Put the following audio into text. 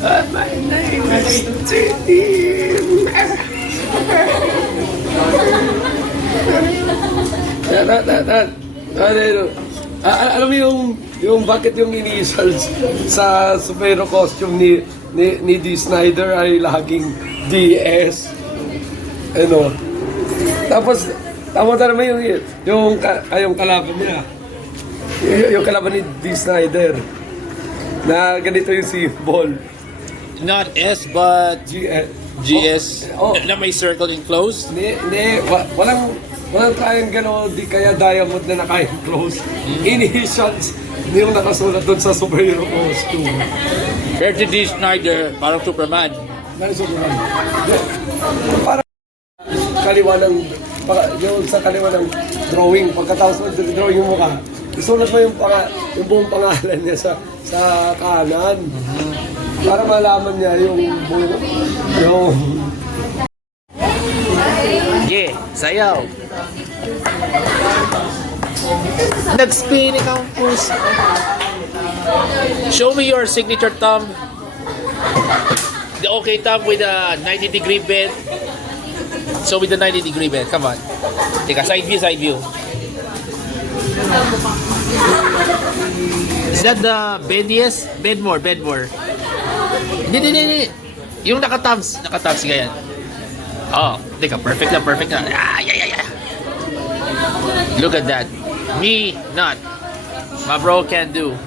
My name is Tim. Alam mo yung bakit yung initials sa superhero costume ni D. Snyder ay laging DS. Ano? Tapos tama naman yung kalaban niya. Yung kalaban ni D. Snyder. Na ganito yung symbol. Not S, but GS. Oh. Na may circle enclosed. Walang triangle, di kaya diamond na naka-enclose. Initials, hindi yung nakasulat doon sa superhero costume. Dirty D. Snyder, parang Superman. Superman. Parang yung sa kaliwa ng drawing, pagkatapos mo drawing yung mukha, isulat mo yung buong pangalan niya sa kanan. Para malaman niya yung Yeah, sayaw. Nag-spinning ang puso. Show me your signature thumb. The okay thumb with a 90-degree bend. So with the 90-degree bend, come on. Take a side view, side view. Is that the bendiest? Bend more, bend more. Hindi. Yung naka-thumbs ganyan. Oh, teka, perfect na. Yeah. Look at that. Me, not. My bro can do.